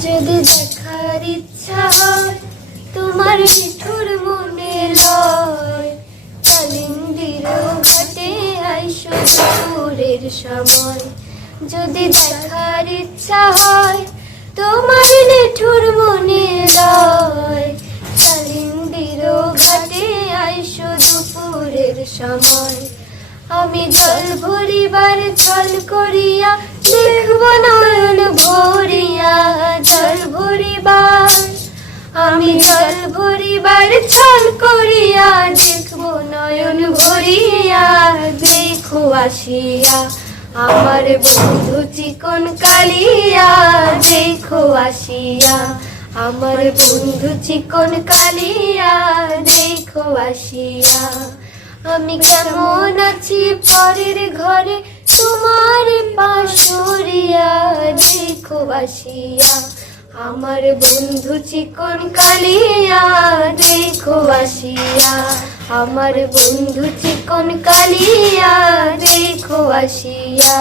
যদি দেখার ইচ্ছা হয় তোমার মিঠুর মনে লয়, কালিন্দির ঘাটে আইসো দুপুরের সময়। যদি দেখার ইচ্ছা হয় তোমার মিঠুর মনে লয়, কালিন্দির ঘাটে আইসো দুপুরের সময়। আমি জল ভরিবার ছল করিয়া দেখব নয়ন ভরিয়া, জল ভরিবার আমি জল ভরিবার ছল করিয়া দেখব নয়ন ভরিয়া। দেখো আসিয়া আমার বন্ধু চিকন কালিয়া, দেখো আসিয়া আমার বন্ধু চিকন কালিয়া, দেখো আসিয়া। আমি কেমন আছি পরের ঘরে তোমার পাশরিয়া, দেখো আসিয়া আমার বন্ধু চিকন কালিয়া, দেখো আসিয়া আমার বন্ধু চিকন কালিয়া, দেখো আসিয়া।